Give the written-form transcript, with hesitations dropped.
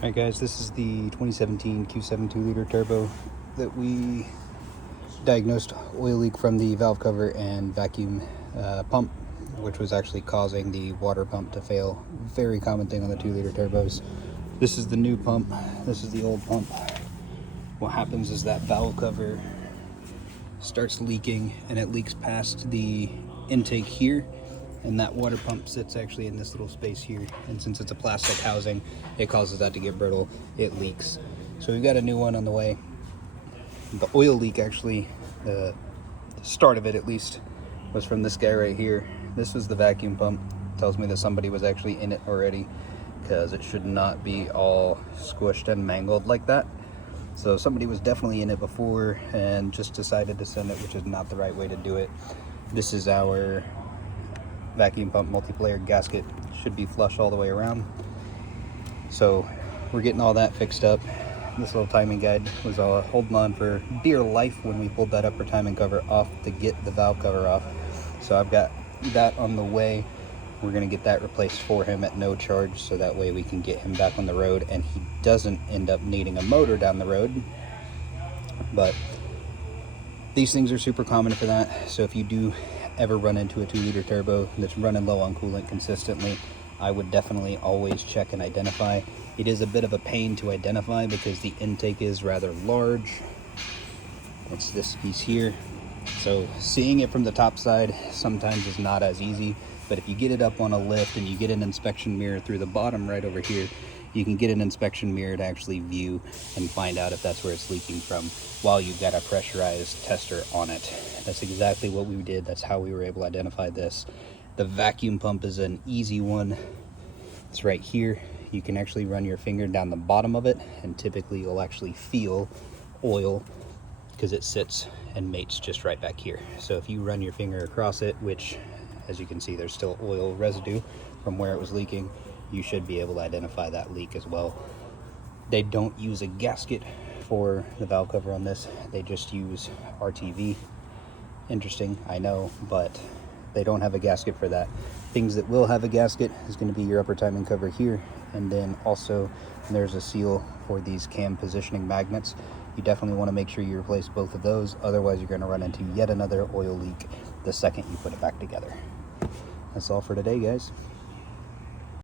Alright guys, this is the 2017 Q7 2-liter turbo that we diagnosed oil leak from the valve cover and vacuum pump, which was actually causing the water pump to fail. Very common thing on the 2-liter turbos. This is the new pump, this is the old pump. What happens is that valve cover starts leaking and it leaks past the intake here, and that water pump sits actually in this little space here, and since it's a plastic housing, it causes that to get brittle. It leaks. So we've got a new one on the way. The oil leak, actually, the start of it at least, was from this guy right here. This was the vacuum pump. Tells me that somebody was actually in it already, because it should not be all squished and mangled like that. So somebody was definitely in it before and just decided to send it, which is not the right way to do it. This is our vacuum pump multiplayer gasket. Should be flush all the way around. So we're getting all that fixed up. This little timing guide was holding on for dear life when we pulled that upper timing cover off to get the valve cover off. So I've got that on the way. We're gonna get that replaced for him at no charge, so that way we can get him back on the road and he doesn't end up needing a motor down the road. But these things are super common for that. So if you do ever run into a 2-liter turbo that's running low on coolant consistently, I would definitely always check and identify. It is a bit of a pain to identify because the intake is rather large. It's this piece here. So seeing it from the top side sometimes is not as easy, but if you get it up on a lift and you get an inspection mirror through the bottom right over here, you can get an inspection mirror to actually view and find out if that's where it's leaking from while you've got a pressurized tester on it. That's exactly what we did. That's how we were able to identify this. The vacuum pump is an easy one. It's right here. You can actually run your finger down the bottom of it, and typically you'll actually feel oil because it sits and mates just right back here. So if you run your finger across it, which as you can see there's still oil residue from where it was leaking, you should be able to identify that leak as well. They don't use a gasket for the valve cover on this. They just use RTV. Interesting, I know, but they don't have a gasket for that. Things that will have a gasket is going to be your upper timing cover here, and then also there's a seal for these cam positioning magnets. You definitely want to make sure you replace both of those, otherwise you're going to run into yet another oil leak the second you put it back together. That's all for today, guys.